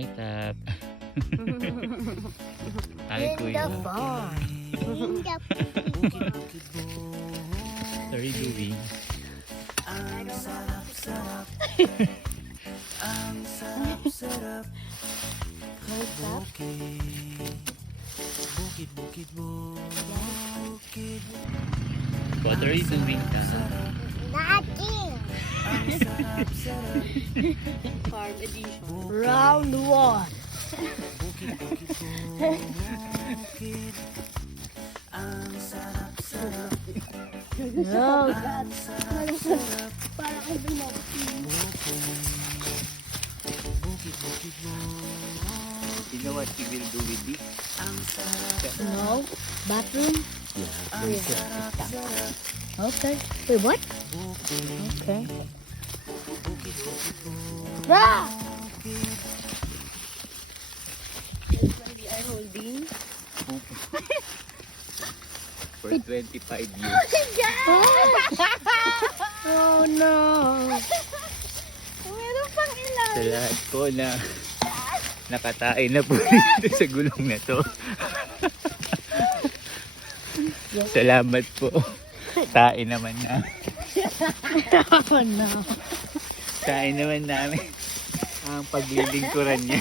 Hi, Tap. Hi, In Kuya. the farm. In the Sorry, Louie. What are you doing, Tap? Nothing. Farm edition. Round one. No. Para kay Binobby. You know what you will do with this? No. Bathroom? Yeah. Okay. Wait, what? Okay. Ah! That's when we are holding. For 25 years. Oh no. Meron pang ilan. Sa lahat po na nakatae na po dito sa gulong na to. Salamat po. Tae naman na. Oh no. Tae naman namin ang paglilingkuran niya.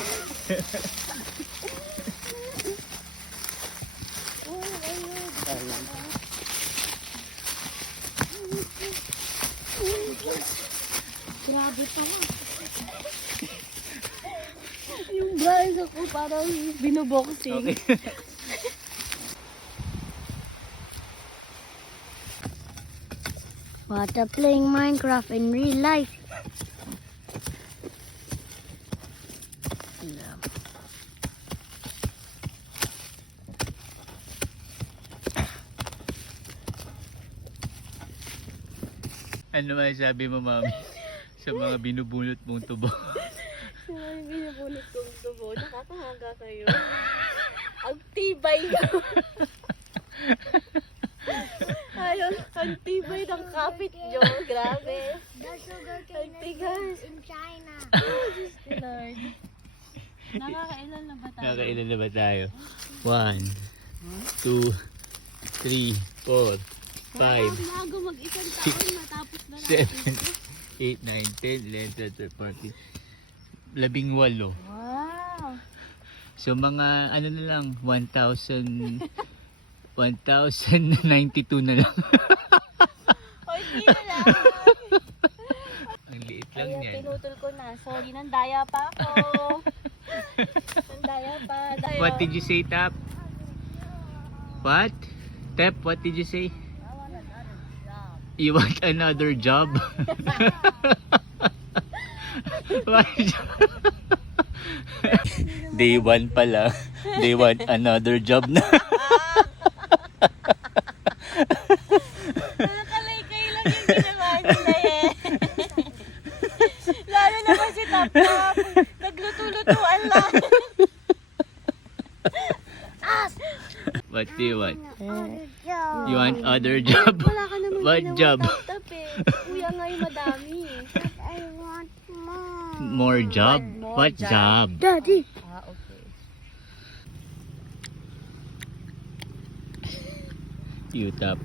Grabe pa nga. Yung braso ko parang binoboxing. Okay. What a playing Minecraft in real life. Ano masasabi mo, Mami, sa mga binubunot mong tubo? Yung binubunot kong tubo. Nakakahaga kayo. Ang tibay nyo. Ayun, ang tibay ng kapit nyo. Grabe. The sugar Ang tigas. in China. Lord. Nakakailan na ba tayo? Nakailan na ba tayo? 1, 2, 3, 4, 5, Bago mag-isang taon matapos na natin. 7, 8, 9, 10, 11, 12, 14, 18. Wow. So mga ano na lang, 1,092 na lang. O, hindi na lang. Ang liit lang Ayun, yan. tinutol ko na. Sorry, nandaya pa ako. Nandaya pa. Daya. What did you say, Tap? What? Tap, what did you say? You want another job? What job? Day 1 pala. They want another job na. Nakalaykay lang yung ginawa nila eh. Lalo naman si Tap Tap. Nagluto-lutuan lang. What do you want? Other job. You want other job? Wala ka naman What ginawa, job? Tap Tap eh. Kuya nga yung madami eh. But I want more. More job? More What job. job? Daddy. Ah, okay. You, Tap.